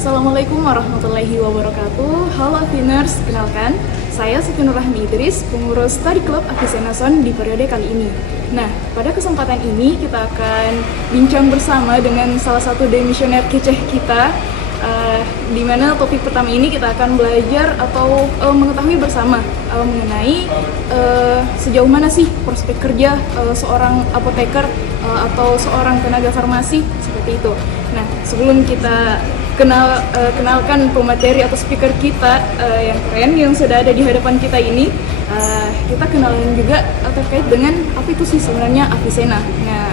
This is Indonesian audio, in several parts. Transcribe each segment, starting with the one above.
Assalamualaikum warahmatullahi wabarakatuh. Halo Afiners, kenalkan saya Siti Nurrahmi Idris, pengurus Study Club Avicenna Son di periode kali ini. Nah, pada kesempatan ini kita akan bincang bersama dengan salah satu demisioner keceh kita, di mana topik pertama ini kita akan belajar atau mengetahui bersama mengenai sejauh mana sih prospek kerja seorang apoteker atau seorang tenaga farmasi seperti itu. Nah, sebelum kita kenalkan pemateri atau speaker kita yang keren yang sudah ada di hadapan kita ini, kita kenalan juga terkait dengan apa itu sih sebenarnya Avicenna. Nah,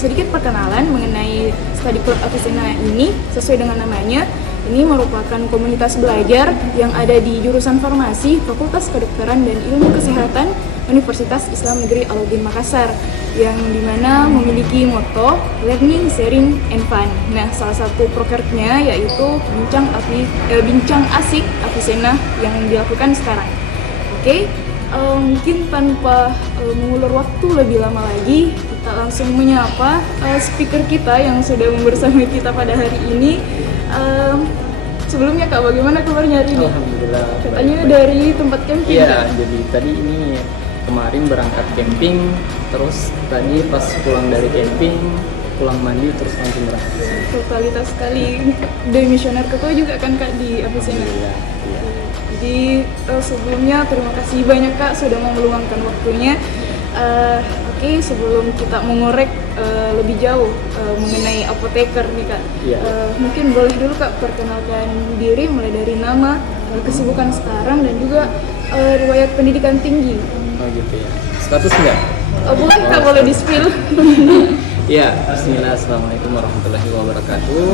sedikit perkenalan mengenai Study Club Avicenna ini. Sesuai dengan namanya, ini merupakan komunitas belajar yang ada di jurusan farmasi, Fakultas Kedokteran dan Ilmu Kesehatan Universitas Islam Negeri Alauddin Makassar, yang dimana memiliki motto Learning, Sharing, and Fun. Nah, salah satu prokernya yaitu bincang asik Avicenna yang dilakukan sekarang. Oke, mungkin tanpa mengulur waktu lebih lama lagi, kita langsung menyapa speaker kita yang sudah bersama kita pada hari ini. Sebelumnya Kak, bagaimana kabarnya hari ini? Alhamdulillah. Katanya baik. Dari tempat camping. Iya, Kak? jadi tadi ini kemarin berangkat camping, terus tadi pas pulang dari camping, pulang mandi terus langsung berangkat. Totalitas sekali. Demisioner ketua juga kan Kak di Avicenna. Alhamdulillah. Iya. Jadi sebelumnya terima kasih banyak Kak sudah mau meluangkan waktunya. Oke, sebelum kita mengorek lebih jauh mengenai apoteker nih Kak, Iya. mungkin boleh dulu Kak perkenalkan diri mulai dari nama, kesibukan sekarang dan juga riwayat pendidikan tinggi. Oh gitu ya. Status enggak? Boleh Kak, boleh di-spill. Iya, bismillah, assalamualaikum warahmatullahi wabarakatuh.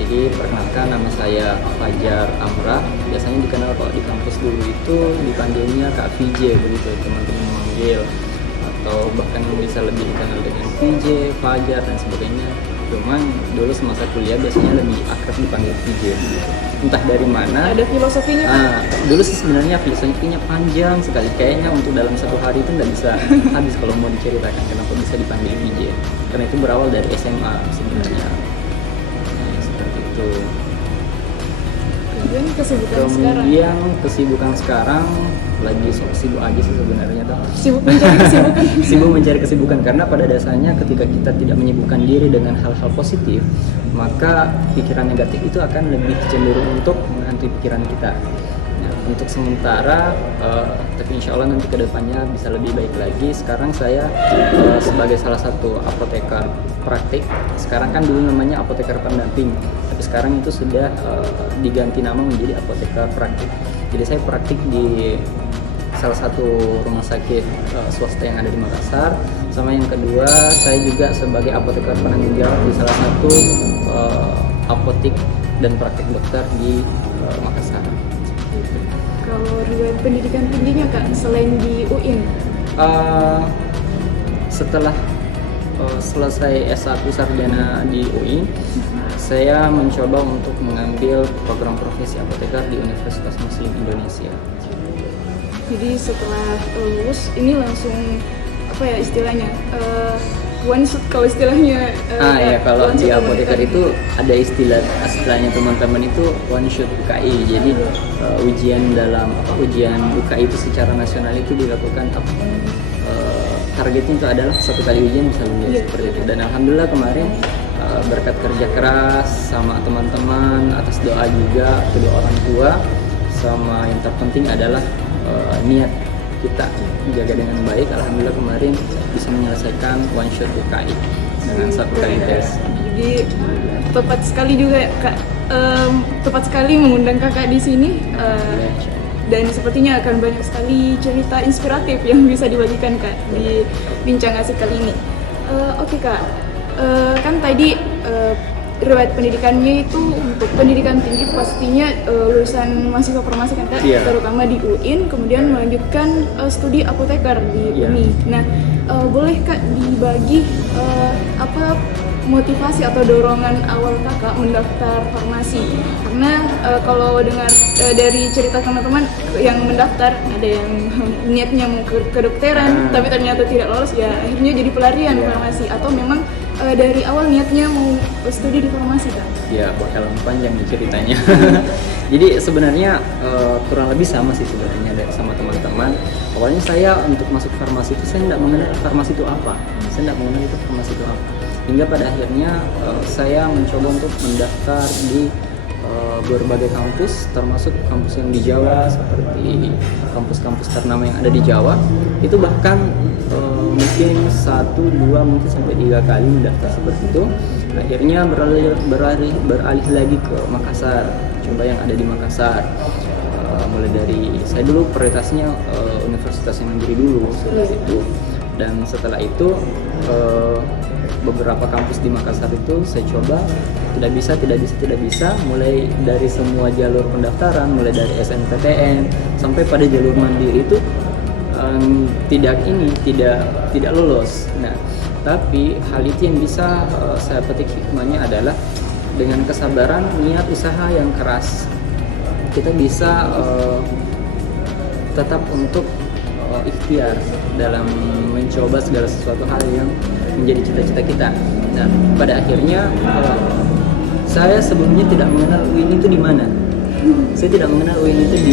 Jadi perkenalkan, nama saya Fajar Amrah. Biasanya dikenal kalau di kampus dulu itu dipanggilnya Kak VJ, begitu teman-teman memanggil, atau bahkan bisa lebih dikenal dengan VJ, Fajar dan sebagainya. Cuman dulu semasa kuliah biasanya lebih akrab dipanggil VJ gitu. Entah dari mana. Ada filosofinya Kak? Dulu sih sebenarnya filosofinya panjang sekali. Kayaknya untuk dalam satu hari itu nggak bisa habis kalau mau diceritakan kenapa bisa dipanggil VJ. Karena itu berawal dari SMA sebenarnya. Seperti itu. Kemudian Kesibukan sekarang lagi sibuk aja sih sebenarnya tuh. Sibuk mencari kesibukan. Sibuk mencari kesibukan, karena pada dasarnya ketika kita tidak menyibukkan diri dengan hal-hal positif, maka pikiran negatif itu akan lebih cenderung untuk menghantui pikiran kita. Nah, untuk sementara, tapi insya Allah nanti kedepannya bisa lebih baik lagi. Sekarang saya sebagai salah satu apoteker praktik. Sekarang kan dulu namanya apoteker pendamping, tapi sekarang itu sudah diganti nama menjadi apoteker praktik. Jadi saya praktik di salah satu rumah sakit swasta yang ada di Makassar. Sama yang kedua, saya juga sebagai apoteker penanggung jawab di salah satu apotik dan praktik dokter di Makassar. Kalau riwayat pendidikan tingginya Kak, selain di UIN? Setelah selesai S1 sarjana di UI, saya mencoba untuk mengambil program profesi apoteker di Universitas Muslim Indonesia. Jadi setelah lulus ini langsung apa ya istilahnya, one shot kalau istilahnya. Ya, kalau one di shot apoteker itu ada istilahnya teman-teman itu one shot UKI. Jadi ujian UKI itu secara nasional itu dilakukan targetnya itu adalah satu kali ujian bisa lulus, seperti itu. Dan alhamdulillah kemarin berkat kerja keras sama teman-teman, atas doa juga kedua orang tua, sama yang terpenting adalah niat kita menjaga dengan baik. Alhamdulillah kemarin bisa menyelesaikan one shot UKI dengan satu kali tes. Jadi tepat sekali juga Kak, tepat sekali mengundang Kakak di sini. Dan sepertinya akan banyak sekali cerita inspiratif yang bisa dibagikan Kak di bincang asik kali ini. Oke Kak, kan tadi riwayat pendidikannya itu untuk pendidikan tinggi pastinya lulusan mahasiswa farmasi kan Kak, terutama di UIN, kemudian melanjutkan studi apoteker di UNI. Nah, boleh Kak dibagi apa motivasi atau dorongan awal kakak mendaftar farmasi? Karena kalau dengar dari cerita teman-teman yang mendaftar, ada yang niatnya mau ke kedokteran, tapi ternyata tidak lolos, ya akhirnya jadi pelarian farmasi. Atau memang dari awal niatnya mau studi di farmasi, Kak? Ya, bakalan panjang nih ceritanya. Jadi sebenarnya kurang lebih sama sih sebenarnya sama teman-teman. Awalnya saya untuk masuk farmasi itu saya tidak mengenal farmasi itu apa. Saya tidak mengenal itu farmasi itu apa. Hingga pada akhirnya saya mencoba untuk mendaftar di berbagai kampus, termasuk kampus yang di Jawa seperti kampus-kampus ternama yang ada di Jawa. Itu bahkan mungkin 1, 2, mungkin sampai 3 kali mendaftar seperti itu. Akhirnya beralih lagi ke Makassar, coba yang ada di Makassar. Mulai dari saya dulu prioritasnya Universitas yang negeri dulu seperti itu, dan setelah itu beberapa kampus di Makassar itu saya coba, tidak bisa, mulai dari semua jalur pendaftaran, mulai dari SNPTN sampai pada jalur mandiri itu tidak lolos. Nah, tapi hal itu yang bisa saya petik hikmahnya adalah dengan kesabaran, niat usaha yang keras, kita bisa tetap untuk ikhtiar dalam mencoba segala sesuatu hal yang menjadi cita-cita kita. Nah, pada akhirnya saya sebelumnya tidak mengenal UIN itu di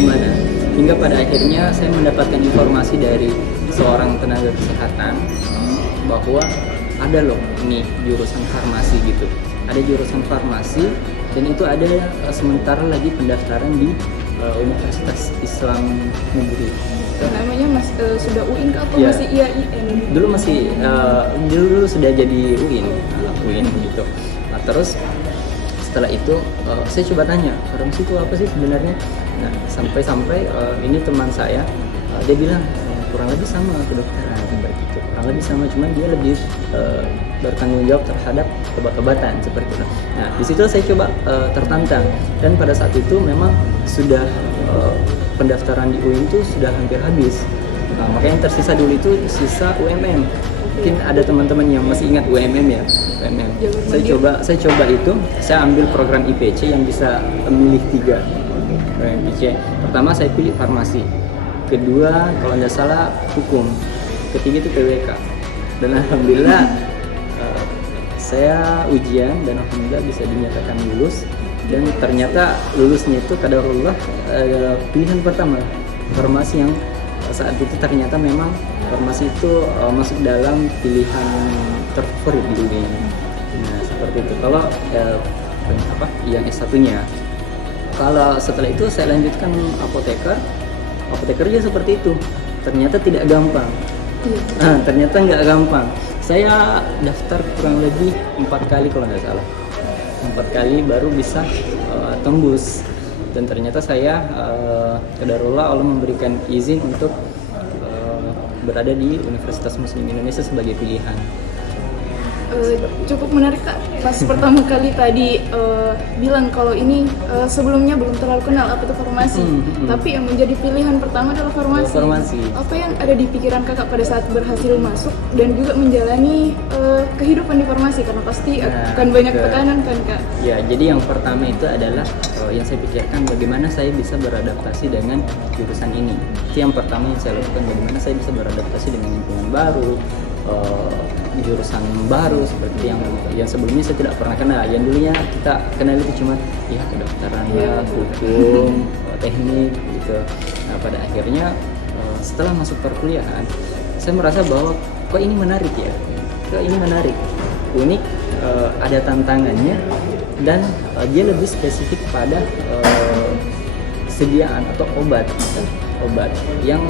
mana. Hingga pada akhirnya saya mendapatkan informasi dari seorang tenaga kesehatan bahwa ada loh ini jurusan farmasi gitu. Ada jurusan farmasi dan itu ada sementara lagi pendaftaran di Universitas Islam Negeri. Namanya sudah UIN atau masih IAIN? Dulu sudah jadi UIN gitu. Nah, terus setelah itu saya coba tanya, farmasi itu apa sih sebenarnya? Nah, sampai ini teman saya dia bilang kurang lebih sama kedokteran seperti itu. Kurang lebih sama, cuman dia lebih bertanggung jawab terhadap obat-obatan seperti itu. Nah, di situ saya coba tertantang, dan pada saat itu memang sudah pendaftaran di UIN itu sudah hampir habis. Nah, makanya yang tersisa dulu itu sisa UMM. Mungkin ada teman-teman yang masih ingat UMM ya. UMM. Saya coba itu, saya ambil program IPC yang bisa memilih 3. IPC. Pertama saya pilih farmasi. Kedua kalau tidak salah hukum. Ketiga itu PWK. Dan alhamdulillah saya ujian dan alhamdulillah bisa dinyatakan lulus. Dan ternyata lulusnya itu qadarullah pilihan pertama farmasi, yang saat itu ternyata memang farmasi itu masuk dalam pilihan terfavorit di dunia. Nah, seperti itu. Kalau yang S1-nya. Kalau setelah itu saya lanjutkan apoteker juga seperti itu. Ternyata tidak gampang. Ternyata nggak gampang. Saya daftar kurang lebih 4 kali kalau nggak salah. 4 kali baru bisa tembus, dan ternyata saya qadarullah Allah memberikan izin untuk berada di Universitas Muslim Indonesia sebagai pilihan. Cukup menarik, Kak, pas pertama kali tadi bilang kalau ini sebelumnya belum terlalu kenal apa itu farmasi, tapi yang menjadi pilihan pertama adalah farmasi. Apa yang ada di pikiran kakak pada saat berhasil masuk dan juga menjalani kehidupan di farmasi, karena pasti akan banyak tekanan kan, Kak? Ya, jadi yang pertama itu adalah yang saya pikirkan bagaimana saya bisa beradaptasi dengan jurusan ini. Itu yang pertama yang saya lakukan, bagaimana saya bisa beradaptasi dengan lingkungan baru, jurusan baru seperti yang sebelumnya saya tidak pernah kenal. Yang dulunya kita kenal itu cuma ya kedokteran, hukum, teknik gitu. Nah, pada akhirnya setelah masuk perkuliahan saya merasa bahwa kok ini menarik ya, unik, ada tantangannya, dan dia lebih spesifik pada sediaan atau obat yang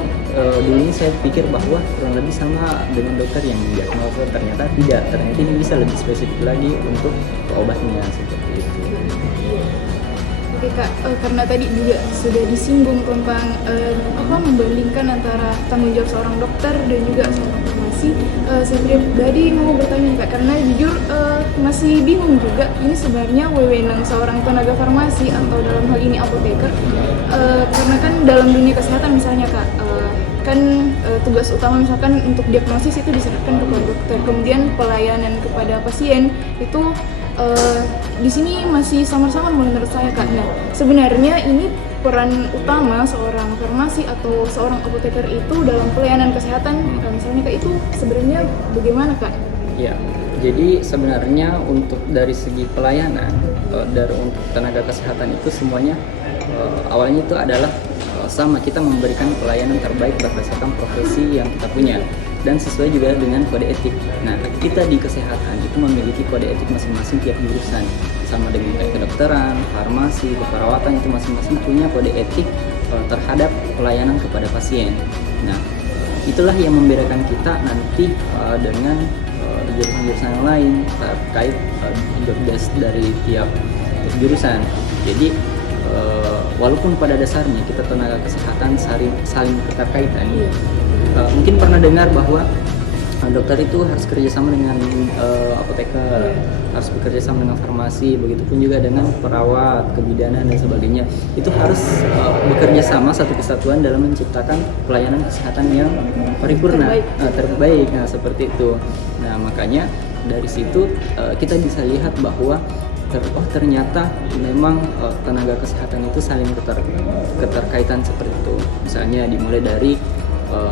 dulunya saya pikir bahwa kurang lebih sama dengan dokter yang mendiagnosa, ternyata tidak, ternyata ini bisa lebih spesifik lagi untuk obatnya seperti itu. Oke, Kak, karena tadi juga sudah disinggung tentang membandingkan antara tanggung jawab seorang dokter dan juga seorang farmasi, saya pribadi mau bertanya, Kak, karena jujur masih bingung juga ini sebenarnya wewenang seorang tenaga farmasi atau dalam hal ini apoteker, karena kan dalam dunia kesehatan misalnya, Kak, kan tugas utama misalkan untuk diagnosis itu diserahkan kepada dokter, kemudian pelayanan kepada pasien itu di sini masih samar-samar menurut saya Kak. Nah, sebenarnya ini peran utama seorang farmasi atau seorang apoteker itu dalam pelayanan kesehatan, misalnya Kak, itu sebenarnya bagaimana Kak? Ya, jadi sebenarnya untuk dari segi pelayanan dari untuk tenaga kesehatan itu semuanya awalnya itu adalah sama, kita memberikan pelayanan terbaik berdasarkan profesi yang kita punya dan sesuai juga dengan kode etik. Nah, kita di kesehatan itu memiliki kode etik masing-masing tiap jurusan, sama dengan kayak kedokteran, farmasi, keperawatan, itu masing-masing punya kode etik terhadap pelayanan kepada pasien. Nah, itulah yang membedakan kita nanti dengan jurusan-jurusan yang lain terkait job desk dari tiap jurusan. Jadi walaupun pada dasarnya kita tenaga kesehatan saling keterkaitan, mungkin pernah dengar bahwa dokter itu harus kerjasama dengan apoteker, harus bekerja sama dengan farmasi, begitupun juga dengan perawat, kebidanan dan sebagainya. Itu harus bekerja sama satu kesatuan dalam menciptakan pelayanan kesehatan yang paripurna, terbaik. Nah, seperti itu. Nah, makanya dari situ kita bisa lihat bahwa ternyata memang tenaga kesehatan itu saling keterkaitan seperti itu. Misalnya dimulai dari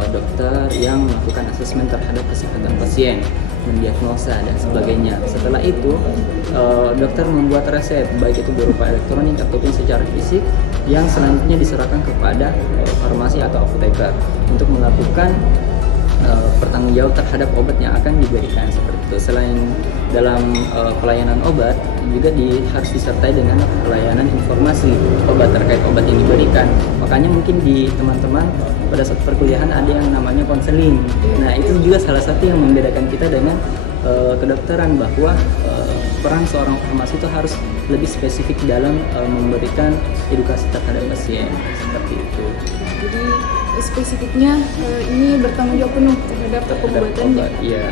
dokter yang melakukan asesmen terhadap kesehatan pasien, mendiagnosa dan sebagainya. Setelah itu dokter membuat resep, baik itu berupa elektronik ataupun secara fisik, yang selanjutnya diserahkan kepada farmasi atau apoteker untuk melakukan pertanggung jawab terhadap obat yang akan diberikan seperti itu. Selain dalam pelayanan obat, juga harus disertai dengan pelayanan informasi obat terkait obat yang diberikan. Makanya mungkin di teman-teman pada saat perkuliahan ada yang namanya konseling. Nah, itu juga salah satu yang membedakan kita dengan kedokteran, bahwa peran seorang farmasi itu harus lebih spesifik dalam memberikan edukasi terhadap pasien seperti itu. Jadi spesifiknya ini bertanggung jawab penuh terhadap pengobatan ya. Iya.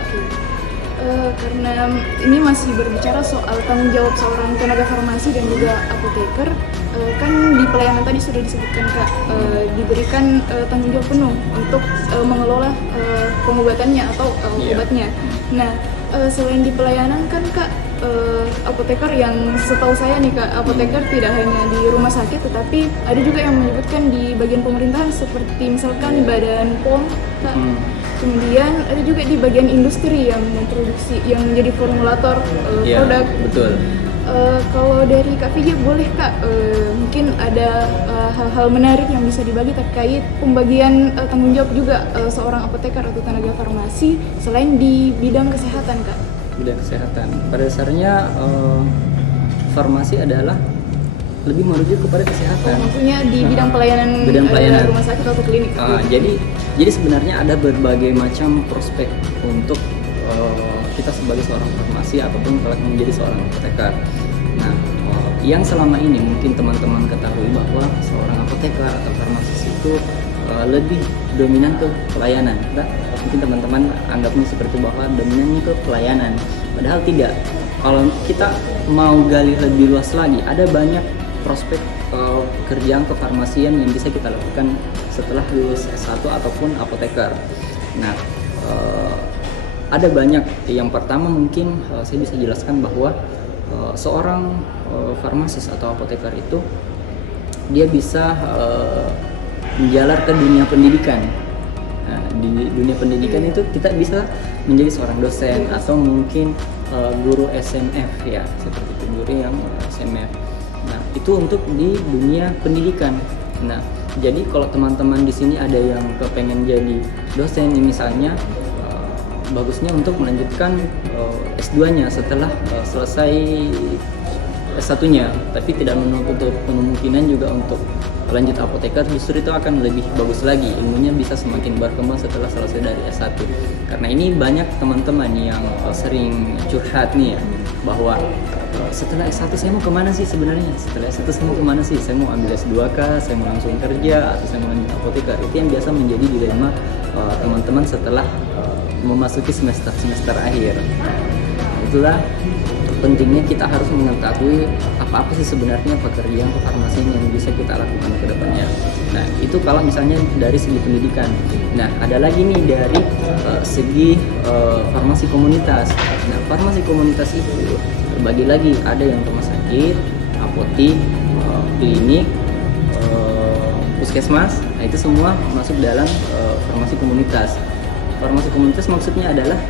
Karena ini masih berbicara soal tanggung jawab seorang tenaga farmasi dan juga apoteker, kan di pelayanan tadi sudah disebutkan Kak, diberikan tanggung jawab penuh untuk mengelola pengobatannya atau obatnya. Nah, selain di pelayanan kan Kak, apoteker yang setahu saya nih Kak, apoteker tidak hanya di rumah sakit, tetapi ada juga yang menyebutkan di bagian pemerintahan seperti misalkan Badan POM Kak. Kemudian ada juga di bagian industri yang memproduksi, yang menjadi formulator produk. Betul. Kalau dari Kak Vija boleh Kak, mungkin ada hal-hal menarik yang bisa dibagi terkait pembagian tanggung jawab juga seorang apoteker atau tenaga farmasi selain di bidang kesehatan Kak? Bidang kesehatan, pada dasarnya farmasi adalah lebih merujuk kepada kesehatan. Maksudnya di bidang pelayanan, rumah sakit atau klinik. Jadi sebenarnya ada berbagai macam prospek untuk kita sebagai seorang farmasi ataupun kalau menjadi seorang apoteker. Nah, yang selama ini mungkin teman-teman ketahui bahwa seorang apoteker atau farmasis itu lebih dominan ke pelayanan. Nah, mungkin teman-teman anggapnya seperti bahwa dominannya ke pelayanan. Padahal tidak. Kalau kita mau gali lebih luas lagi, ada banyak prospek pekerjaan kefarmasian yang bisa kita lakukan setelah lulus S1 ataupun apoteker. Nah, ada banyak. Yang pertama mungkin saya bisa jelaskan bahwa seorang farmasis atau apoteker itu dia bisa menjalar ke dunia pendidikan. Nah, di dunia pendidikan itu kita bisa menjadi seorang dosen atau mungkin guru SMF ya, seperti itu, guru yang SMF. Nah, itu untuk di dunia pendidikan. Nah, jadi kalau teman-teman di sini ada yang kepengen jadi dosen misalnya, bagusnya untuk melanjutkan S2-nya setelah selesai S1-nya, tapi tidak menutup kemungkinan juga untuk lanjut apoteker. Justru itu akan lebih bagus lagi, ilmunya bisa semakin berkembang setelah selesai dari S1. Karena ini banyak teman-teman yang sering curhat nih ya, bahwa setelah S1 saya mau kemana sih sebenarnya? Setelah S1 saya mau kemana sih? Saya mau ambil S2 kah? Saya mau langsung kerja? Atau saya mau lanjut apoteker? Itu yang biasa menjadi dilema teman-teman setelah memasuki semester akhir. Itulah pentingnya kita harus mengetahui apa sih sebenarnya pekerjaan kefarmasian yang bisa kita lakukan ke depannya. Nah, itu kalau misalnya dari segi pendidikan. Nah, ada lagi nih dari segi farmasi komunitas. Nah, farmasi komunitas itu terbagi lagi, ada yang rumah sakit, apotik, klinik, puskesmas. Nah, itu semua masuk dalam farmasi komunitas. Farmasi komunitas maksudnya adalah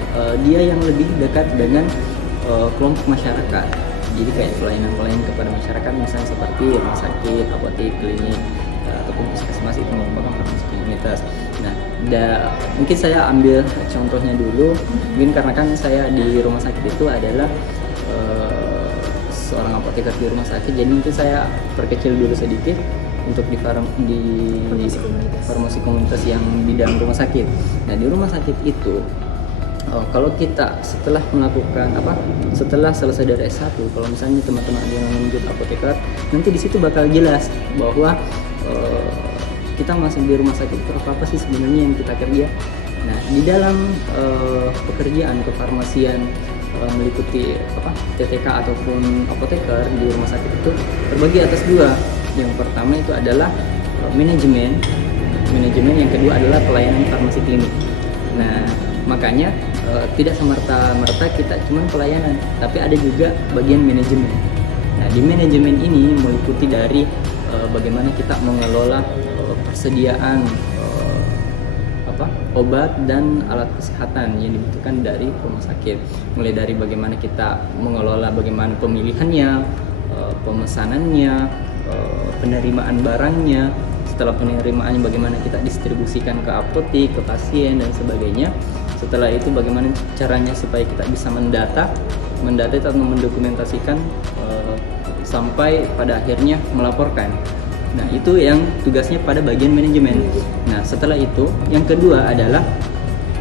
dia yang lebih dekat dengan kelompok masyarakat. Jadi kayak pelayanan kepada masyarakat, misalnya seperti rumah sakit, apotik, klinik, ataupun puskesmas, itu merupakan farmasi komunitas. Nah, mungkin saya ambil contohnya dulu. Mungkin karena kan saya di rumah sakit itu adalah seorang apoteker di rumah sakit, jadi mungkin saya perkecil dulu sedikit untuk di farmasi komunitas yang di dalam rumah sakit. Nah, di rumah sakit itu kalau kita setelah selesai dari S1, kalau misalnya teman-teman ada yang lanjut apoteker, nanti di situ bakal jelas bahwa kita masuk di rumah sakit apa sih sebenarnya yang kita kerja. Nah, di dalam pekerjaan kefarmasian meliputi TTK ataupun apoteker di rumah sakit itu terbagi atas dua. Yang pertama itu adalah manajemen, yang kedua adalah pelayanan farmasi klinik. Nah, makanya tidak semerta-merta kita cuma pelayanan, tapi ada juga bagian manajemen. Nah, di manajemen ini meliputi dari bagaimana kita mengelola persediaan obat dan alat kesehatan yang dibutuhkan dari rumah sakit, mulai dari bagaimana kita mengelola bagaimana pemilihannya, pemesanannya, penerimaan barangnya, setelah penerimaannya bagaimana kita distribusikan ke apotik, ke pasien dan sebagainya. Setelah itu bagaimana caranya supaya kita bisa mendata atau mendokumentasikan sampai pada akhirnya melaporkan. Nah, itu yang tugasnya pada bagian manajemen. Nah, setelah itu yang kedua adalah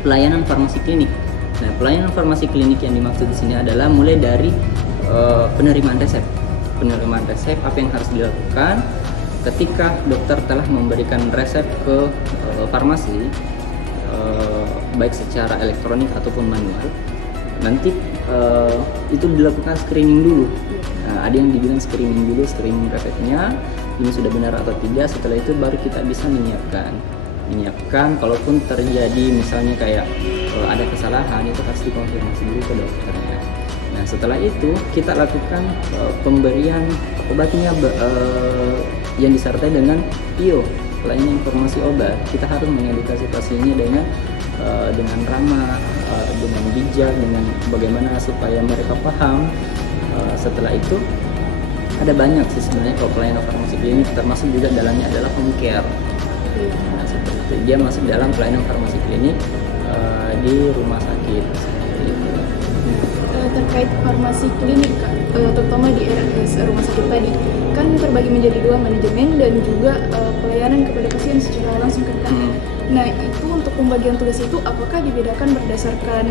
pelayanan farmasi klinik. Nah, pelayanan farmasi klinik yang dimaksud di sini adalah mulai dari penerimaan resep. Penerimaan resep, apa yang harus dilakukan ketika dokter telah memberikan resep ke farmasi, baik secara elektronik ataupun manual. Nanti itu dilakukan screening dulu. Nah, ada yang dibilang screening resepnya ini sudah benar atau tidak. Setelah itu baru kita bisa menyiapkan kalaupun terjadi misalnya kayak ada kesalahan, itu harus dikonfirmasi dulu ke dokternya. Nah, setelah itu kita lakukan pemberian obatnya yang disertai dengan PIO, pelayanan informasi obat. Kita harus mengedukasi pasiennya dengan ramah, dengan bijak, dengan bagaimana supaya mereka paham. Setelah itu ada banyak sih sebenarnya kalau pelayanan farmasi klinik, termasuk juga dalamnya adalah home care. Nah, seperti itu dia masuk dalam pelayanan farmasi klinik di rumah sakit. Terkait farmasi klinik, terutama di RRS rumah sakit tadi, kan terbagi menjadi dua, manajemen dan juga pelayanan kepada pasien secara langsung kan. Nah, itu untuk pembagian tugas itu apakah dibedakan berdasarkan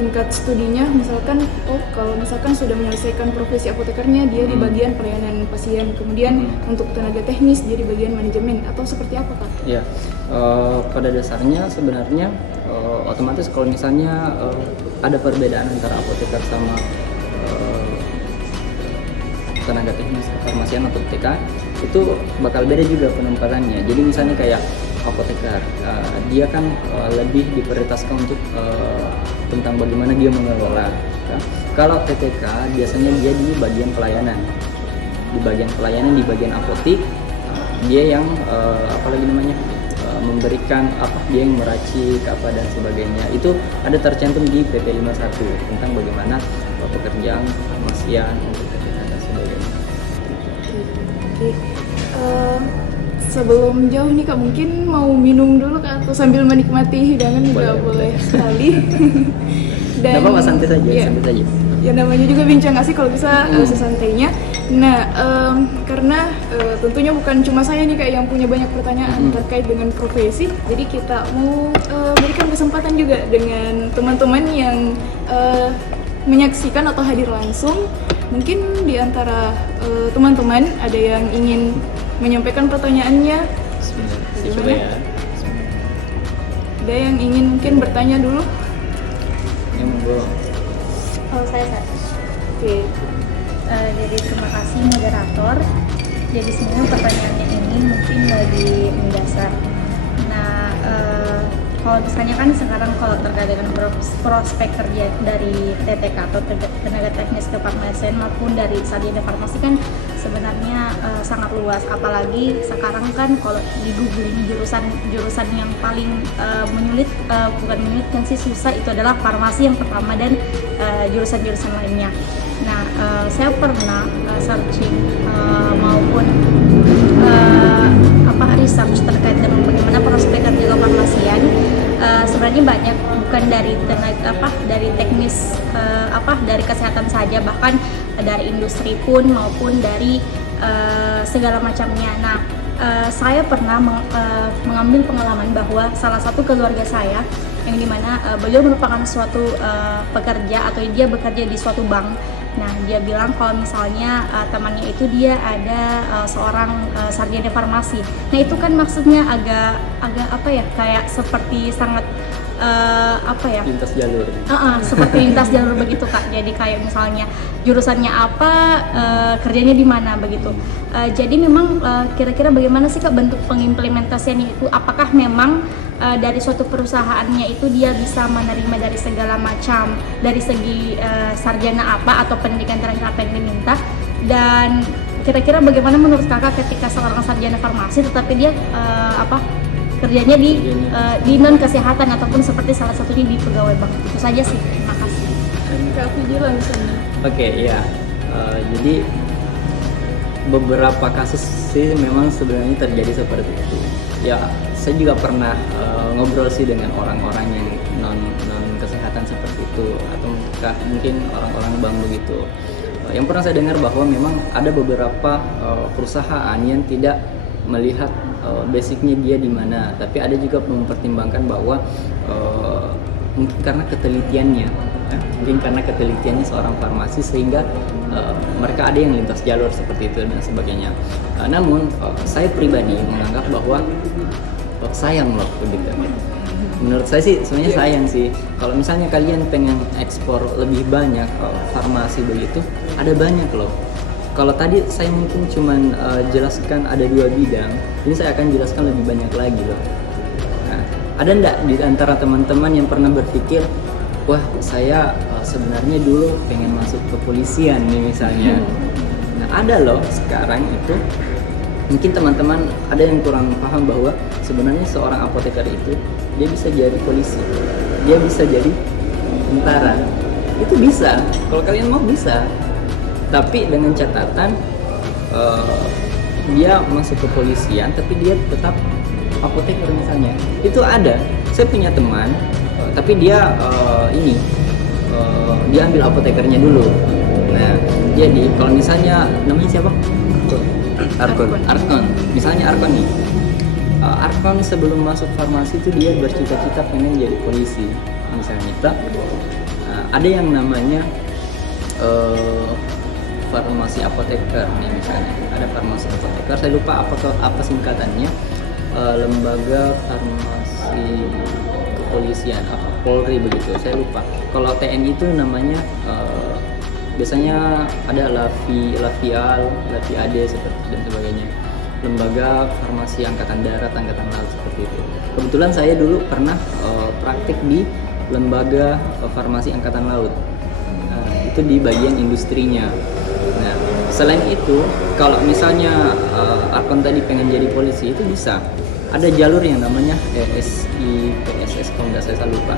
tingkat studinya? Misalkan, kalau misalkan sudah menyelesaikan profesi apotekernya, dia di bagian pelayanan pasien, kemudian untuk tenaga teknis dia di bagian manajemen, atau seperti apa, Kak? Ya, pada dasarnya sebenarnya otomatis kalau misalnya ada perbedaan antara apoteker sama tenaga teknis kefarmasian atau TK, itu bakal beda juga penempatannya. Jadi misalnya kayak apoteker, dia kan lebih diprioritaskan untuk tentang bagaimana dia mengelola. Ya. Kalau TTK biasanya dia di bagian pelayanan, di bagian apotik, dia yang memberikan dia yang meracik dan sebagainya. Itu ada tercantum di PP 51 tentang bagaimana pekerjaan farmasian untuk TTK dan sebagainya. Oke. Sebelum jauh nih Kak, mungkin mau minum dulu Kak, atau sambil menikmati hidangan juga boleh sekali. Dan apa santai saja, santai saja. Ya namanya juga bincang asik kalau bisa sesantainya. Nah, karena tentunya bukan cuma saya nih Kak yang punya banyak pertanyaan terkait dengan profesi, jadi kita mau berikan kesempatan juga dengan teman-teman yang menyaksikan atau hadir langsung. Mungkin di antara teman-teman ada yang ingin menyampaikan pertanyaannya. Coba ya. Ada yang ingin mungkin bertanya dulu? Yang monggo. Kalau saya Oke. Jadi terima kasih moderator. Jadi sebenarnya pertanyaannya ini mungkin lebih mendasar. Nah, kalau misalnya kan sekarang kalau terkait dengan prospek kerja dari TTK atau tenaga teknis kefarmasian maupun dari sarjana farmasi kan sebenarnya sangat luas. Apalagi sekarang kan kalau di googling jurusan yang paling bukan menyulitkan sih, susah, itu adalah farmasi yang pertama dan jurusan-jurusan lainnya. Nah, saya pernah searching maupun research terkait dengan bagaimana prospek kerja kefarmasian. Sebenarnya banyak, bukan dari dari teknis dari kesehatan saja, bahkan dari industri pun maupun dari segala macamnya. Nah, saya pernah mengambil pengalaman bahwa salah satu keluarga saya yang dimana beliau merupakan suatu pekerja atau dia bekerja di suatu bank. Nah, dia bilang kalau misalnya temannya itu dia ada seorang sarjana farmasi. Nah, itu kan maksudnya agak kayak seperti sangat lintas jalur. Seperti lintas jalur begitu, Kak. Jadi kayak misalnya jurusannya apa, kerjanya di mana begitu. Jadi memang kira-kira bagaimana sih, Kak, bentuk pengimplementasiannya itu? Apakah memang dari suatu perusahaannya itu dia bisa menerima dari segala macam, dari segi sarjana apa atau pendidikan terakhir apa yang diminta, dan kira-kira bagaimana menurut Kakak ketika seorang sarjana farmasi tetapi dia kerjanya di non kesehatan ataupun seperti salah satunya di pegawai bank? Itu saja sih. Terima kasih. Kak Vidi langsung. Oke, ya. Jadi beberapa kasus sih memang sebenarnya terjadi seperti itu. Ya, saya juga pernah ngobrol sih dengan orang-orang yang non kesehatan seperti itu, atau mungkin orang-orang bank begitu. Yang pernah saya dengar bahwa memang ada beberapa perusahaan yang tidak melihat basicnya dia di mana, tapi ada juga mempertimbangkan bahwa mungkin karena ketelitiannya seorang farmasi sehingga mereka ada yang lintas jalur seperti itu dan sebagainya. Namun saya pribadi menganggap bahwa sayang loh begitu. Menurut saya sih sebenarnya sayang sih. Kalau misalnya kalian pengen ekspor lebih banyak farmasi begitu, ada banyak loh. Kalau tadi saya mungkin cuman jelaskan ada 2 bidang, ini saya akan jelaskan lebih banyak lagi loh. Nah, ada ndak di antara teman-teman yang pernah berpikir, wah saya sebenarnya dulu pengen masuk ke kepolisian nih misalnya. Nah, ada loh sekarang itu, mungkin teman-teman ada yang kurang paham bahwa sebenarnya seorang apoteker itu dia bisa jadi polisi, dia bisa jadi tentara, itu bisa. Kalau kalian mau bisa. Tapi dengan catatan dia masuk ke kepolisian tapi dia tetap apoteker misalnya. Itu ada. Saya punya teman tapi dia dia ambil apotekernya dulu. Nah, jadi kalau misalnya namanya siapa? Arkon. Misalnya Arkon nih. Arkon sebelum masuk farmasi itu dia bercita-cita pengen jadi polisi misalnya. Ada yang namanya farmasi apoteker nih misalnya, ada farmasi apoteker, saya lupa apa singkatannya, lembaga farmasi kepolisian apa Polri begitu, saya lupa. Kalau TNI itu namanya biasanya ada Lavial, Laviade seperti dan sebagainya, lembaga farmasi angkatan darat, angkatan laut seperti itu. Kebetulan saya dulu pernah praktik di lembaga farmasi angkatan laut. Itu di bagian industrinya. Nah, selain itu, kalau misalnya Arkon tadi pengen jadi polisi, itu bisa. Ada jalur yang namanya ESI, PSS kalau nggak saya lupa.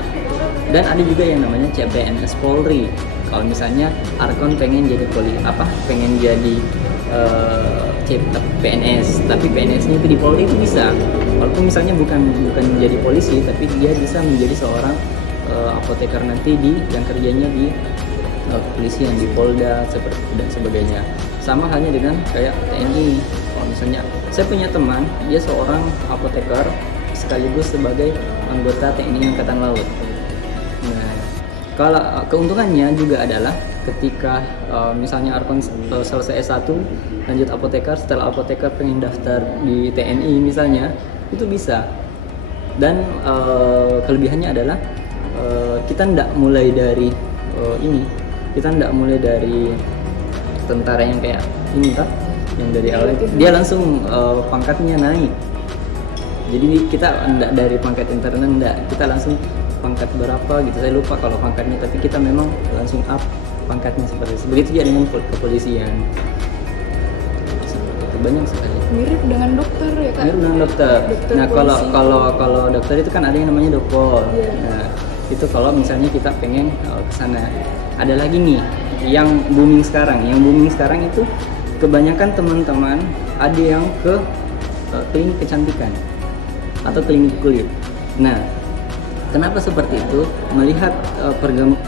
Dan ada juga yang namanya CPNS Polri. Kalau misalnya Arkon pengen jadi pengen jadi PNS, tapi PNS-nya itu di Polri itu bisa. Walaupun misalnya bukan menjadi polisi, tapi dia bisa menjadi seorang apoteker nanti yang kerjanya di kepolisian, di Polda seperti dan sebagainya. Sama halnya dengan kayak TNI. Kalau misalnya saya punya teman, dia seorang apoteker sekaligus sebagai anggota TNI Angkatan Laut. Nah, kalau keuntungannya juga adalah ketika misalnya Arkon selesai S1 lanjut apoteker, setelah apoteker pengen daftar di TNI misalnya, itu bisa. Dan kelebihannya adalah kita ndak mulai dari kita tidak mulai dari tentara yang kayak ini kan, yang dari awal dia langsung pangkatnya naik. Jadi kita enggak dari pangkat internet, enggak, kita langsung pangkat berapa gitu, saya lupa kalau pangkatnya, tapi kita memang langsung up pangkatnya seperti itu. Begitu juga dengan kepolisian. Itu banyak sekali. Mirip dengan dokter ya Kak? Mirip dengan dokter. Nah kalau dokter itu kan ada yang namanya dokpol. Iya. Nah itu kalau misalnya kita pengen ke sana. Ada lagi nih yang booming sekarang. Yang booming sekarang itu kebanyakan teman-teman ada yang ke klinik kecantikan atau klinik kulit. Nah, kenapa seperti itu? Melihat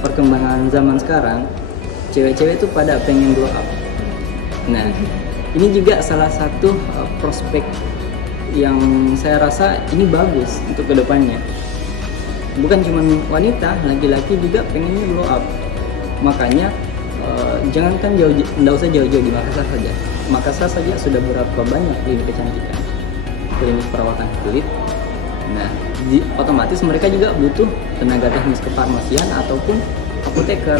perkembangan zaman sekarang, cewek-cewek itu pada pengen glow up. Nah, ini juga salah satu prospek yang saya rasa ini bagus untuk kedepannya. Bukan cuma wanita, laki-laki juga pengennya glow up. Makanya jangankan nggak usah jauh-jauh, di Makassar saja. Makassar saja sudah berapa banyak klinik kecantikan, klinik perawatan kulit. Nah, otomatis mereka juga butuh tenaga teknis kefarmasian ataupun apoteker.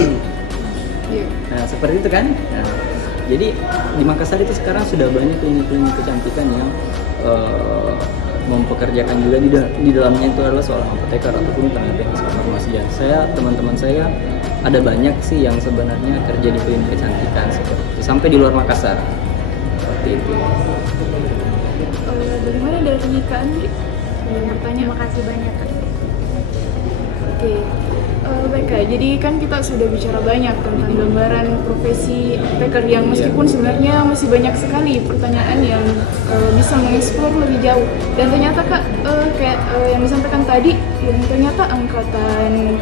Nah, seperti itu kan. Nah, jadi di Makassar itu sekarang sudah banyak klinik-klinik kecantikan yang mempekerjakan juga di dalamnya itu adalah seorang apoteker ataupun tenaga teknis kefarmasian. Teman-teman saya ada banyak sih yang sebenarnya kerja di klinik kecantikan seperti itu, sampai di luar Makassar. Seperti itu. Bagaimana dari Kak Andri? Terima kasih banyak Kak. Oke, baik Kak, jadi kan kita sudah bicara banyak tentang gambaran profesi apoteker yang meskipun sebenarnya masih banyak sekali pertanyaan yang bisa mengeksplor lebih jauh. Dan ternyata Kak, kayak yang disampaikan tadi, yang ternyata angkatan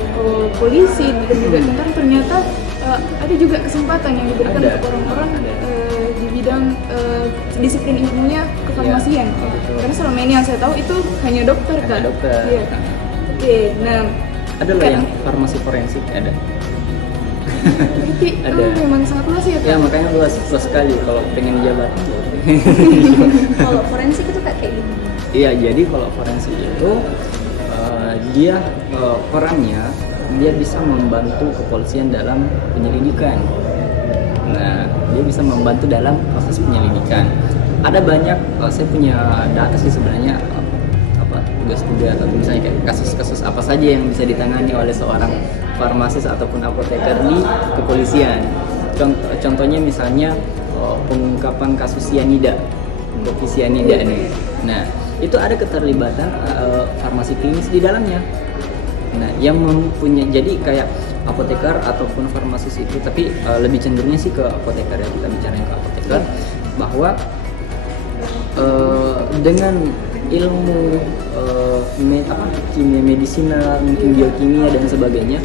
polisi dan juga tentara ternyata ada juga kesempatan yang diberikan untuk orang-orang di bidang disiplin ilmunya kefarmasian. Karena selama ini yang saya tahu itu hanya dokter Kak. Hanya dokter. Iya. Oke, nah ada loh yang farmasi forensik ada. Berarti Ada. Memang sangat luas ya Kak? Ya makanya luas sekali kalau pengen jabat. Kalau forensik itu kayak gini. Iya, jadi kalau forensik itu dia perannya dia bisa membantu kepolisian dalam penyelidikan. Nah, dia bisa membantu dalam proses penyelidikan. Ada banyak, saya punya data sih sebenarnya tugas-tugas atau misalnya kayak kasus-kasus apa saja yang bisa ditangani oleh seorang farmasis ataupun apoteker di kepolisian. Contohnya misalnya pengungkapan kasus sianida, kopi sianida nih. Nah, itu ada keterlibatan farmasi klinis di dalamnya. Nah, yang mempunyai, jadi kayak apoteker ataupun farmasis itu, tapi lebih cenderungnya sih ke apoteker ya, kita bicarain ke apoteker, bahwa dengan ilmu kimia medisinal, mungkin biokimia dan sebagainya,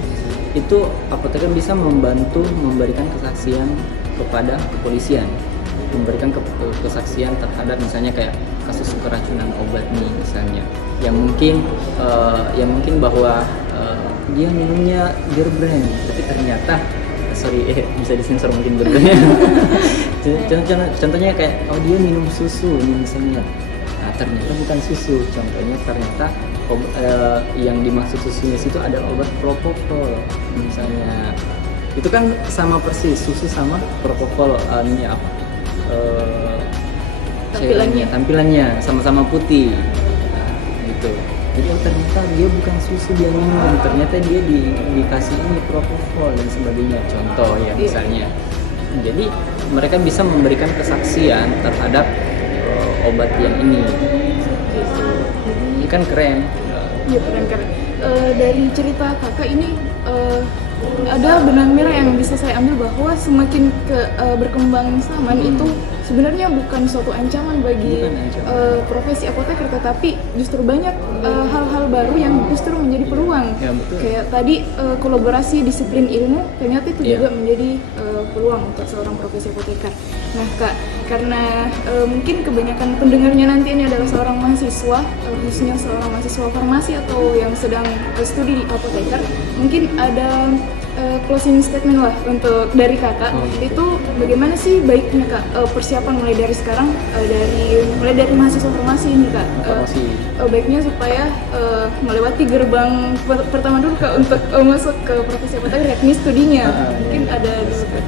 itu apoteker bisa membantu memberikan kesaksian kepada kepolisian, memberikan kesaksian terhadap misalnya kayak kasus keracunan obat nih misalnya, yang mungkin bahwa dia minumnya bir brand, tapi ternyata bisa disensor mungkin bir brand. Contohnya kayak dia minum susu nih misalnya. Nah, ternyata bukan susu, contohnya ternyata yang dimaksud susunya situ ada obat propofol misalnya. Itu kan sama persis, susu sama propofol tampilannya sama-sama putih. Nah, gitu. Jadi ternyata dia bukan susu dia minum, ternyata dia dikasih ini propofol dan sebagainya, contoh ya misalnya. Jadi mereka bisa memberikan kesaksian terhadap obat yang ini. Ini kan keren. Iya, keren. Dari cerita kakak ini ada benang merah yang bisa saya ambil bahwa semakin berkembang zaman itu sebenarnya bukan suatu ancaman bagi profesi apoteker, tetapi justru banyak hal-hal baru yang justru menjadi peluang. Ya, betul. Kayak tadi kolaborasi disiplin ilmu ternyata itu juga menjadi peluang untuk seorang profesi apoteker. Nah Kak, karena mungkin kebanyakan pendengarnya nanti ini adalah seorang mahasiswa, khususnya seorang mahasiswa farmasi atau yang sedang studi di apoteker, mungkin ada closing statement lah untuk dari kakak. Itu bagaimana sih baiknya kak persiapan mulai dari sekarang, mulai dari mahasiswa formasi ini kak, baiknya supaya melewati gerbang pertama dulu kak untuk masuk ke profesi apoteker, yakni studinya. Mungkin ada dulu kak.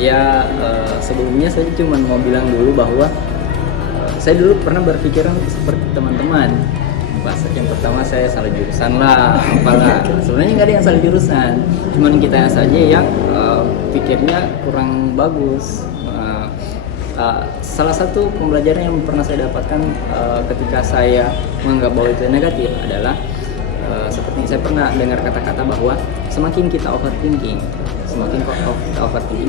Ya, sebelumnya saya cuma mau bilang dulu bahwa saya dulu pernah berpikiran seperti teman-teman. Pas yang pertama saya salah jurusan lah, apalah. Sebenarnya nggak ada yang salah jurusan, cuman kita saja yang pikirnya kurang bagus. Salah satu pembelajaran yang pernah saya dapatkan ketika saya menganggap bahwa itu negatif adalah seperti saya pernah dengar kata-kata bahwa semakin kita overthinking,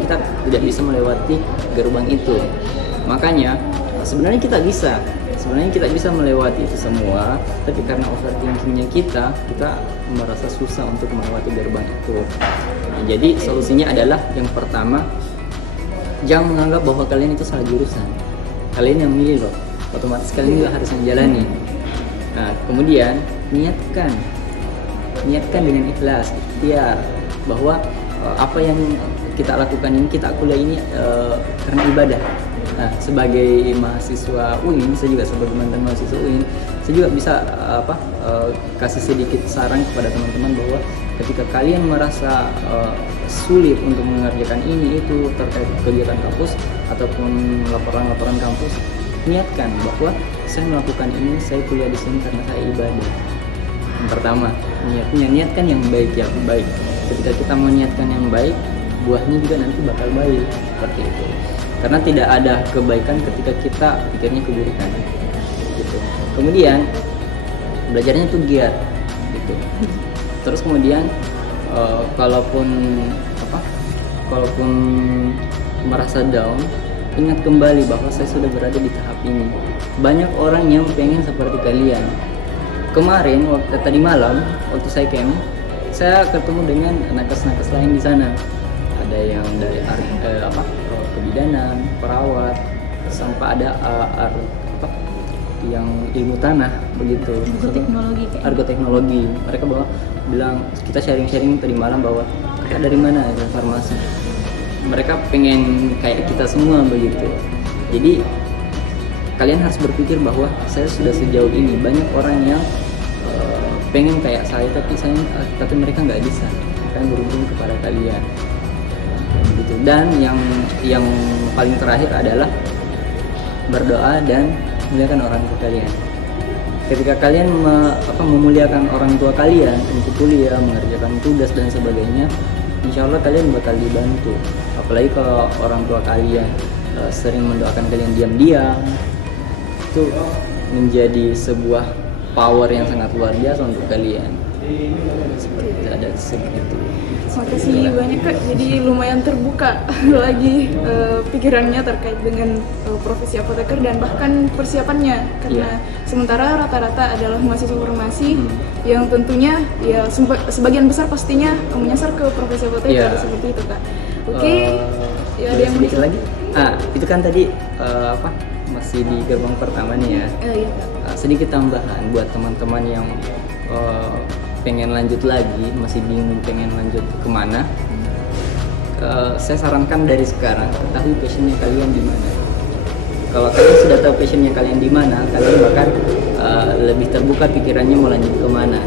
kita tidak bisa melewati gerbang itu. Makanya sebenarnya kita bisa melewati itu semua, tapi karena overthinkingnya kita merasa susah untuk melewati gerbang itu. Nah, jadi solusinya adalah yang pertama, jangan menganggap bahwa kalian itu salah jurusan. Kalian yang milih loh, otomatis kalian juga harus menjalani. Nah, kemudian niatkan dengan ikhlas, ikhtiar bahwa apa yang kita lakukan ini, kita kuliah ini karena ibadah. Nah, sebagai mahasiswa UIN, saya juga sebagai mantan mahasiswa UIN, saya juga bisa kasih sedikit saran kepada teman-teman bahwa ketika kalian merasa sulit untuk mengerjakan ini itu terkait kegiatan kampus ataupun laporan-laporan kampus, niatkan bahwa saya melakukan ini, saya kuliah di sini karena saya ibadah. Yang pertama, niatkan yang baik. Ketika kita meniatkan yang baik, buahnya juga nanti bakal baik, seperti itu. Karena tidak ada kebaikan ketika kita pikirnya keburukan, gitu. Kemudian belajarnya itu giat, gitu. Terus kemudian kalaupun merasa down, ingat kembali bahwa saya sudah berada di tahap ini. Banyak orang yang pengen seperti kalian. Kemarin tadi malam waktu saya camp, saya ketemu dengan nakes-nakes lain di sana. Ada yang dari kebidanan, perawat, sampai ada yang ilmu tanah begitu. Argoteknologi. Mereka bilang kita sharing-sharing tadi malam bahwa kita dari mana ya, farmasi. Mereka pengen kayak kita semua begitu. Jadi kalian harus berpikir bahwa saya sudah sejauh ini. Banyak orang yang pengen kayak saya tapi mereka nggak bisa. Kan berhubung kepada kalian. Gitu. Dan yang paling terakhir adalah berdoa dan muliakan orang tua kalian. Ketika kalian memuliakan orang tua kalian untuk kuliah, mengerjakan tugas dan sebagainya, insya Allah kalian bakal dibantu. Apalagi kalau orang tua kalian sering mendoakan kalian diam-diam, itu menjadi sebuah power yang sangat luar biasa untuk kalian. Seperti ada segitu. Makasih banyak kak, jadi lumayan terbuka lagi pikirannya terkait dengan profesi apoteker dan bahkan persiapannya, karena sementara rata-rata adalah mahasiswa farmasi yang tentunya ya sebagian besar pastinya menyasar ke profesi apoteker seperti itu kak. Oke, ya ada yang sedikit lagi. Itu kan tadi masih di gerbang pertama nih ya. Iya kak. Sedikit tambahan buat teman-teman yang pengen lanjut lagi, masih bingung pengen lanjut kemana, saya sarankan dari sekarang ketahui passionnya kalian di mana. Kalau kalian sudah tahu passionnya kalian di mana, kalian bahkan lebih terbuka pikirannya mau lanjut kemana.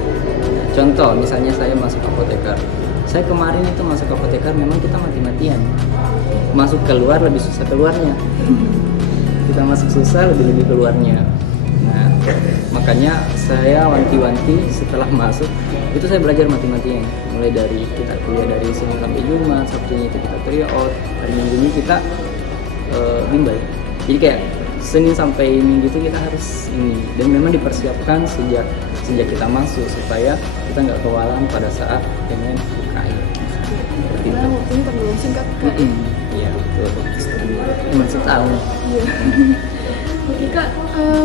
Contoh, misalnya saya masuk apoteker. Saya kemarin itu masuk apoteker memang kita mati-matian. Masuk keluar lebih susah keluarnya. Kita masuk susah lebih keluarnya. Nah, makanya saya wanti-wanti setelah masuk itu saya belajar mati-matian. Mulai dari kita kuliah dari Senin sampai Jumat, Sabtunya itu kita tryout, hari Minggunya kita bimbel. Jadi kayak Senin sampai Minggu itu kita harus ini, dan memang dipersiapkan sejak kita masuk supaya kita nggak kewalahan pada saat pengen UKI. Karena waktunya terlalu singkat kak. Iya betul. Cuma setahun. Iya. Oke kak,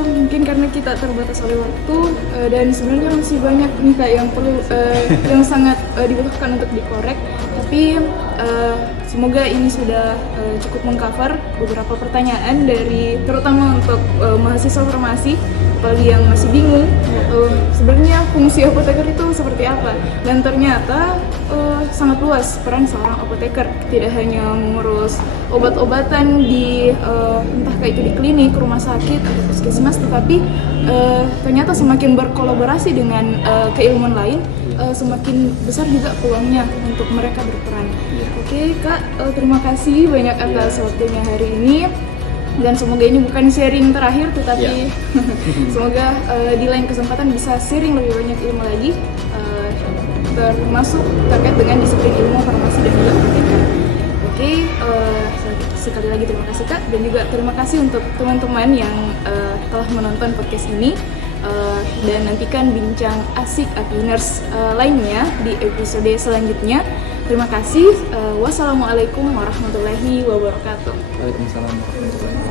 mungkin karena kita terbatas oleh waktu dan sebenarnya masih banyak nih kak yang perlu yang sangat dibutuhkan untuk dikorek, tapi semoga ini sudah cukup mengcover beberapa pertanyaan dari terutama untuk mahasiswa farmasi, apalagi yang masih bingung sebenarnya fungsi apoteker itu seperti apa. Dan ternyata sangat luas peran seorang apoteker, tidak hanya mengurus obat-obatan di entah itu di klinik, rumah sakit atau puskesmas, tetapi ternyata semakin berkolaborasi dengan keilmuan lain, semakin besar juga peluangnya untuk mereka berperan. Oke Kak, terima kasih banyak atas waktunya hari ini, dan semoga ini bukan sharing terakhir, tetapi semoga di lain kesempatan bisa sharing lebih banyak ilmu lagi, termasuk terkait dengan disiplin ilmu farmasi dan juga apoteker. Oke, sekali lagi terima kasih Kak, dan juga terima kasih untuk teman-teman yang telah menonton podcast ini. Dan nantikan bincang asik Aviners lainnya di episode selanjutnya. Terima kasih. Wassalamualaikum warahmatullahi wabarakatuh. Waalaikumsalam warahmatullahi wabarakatuh.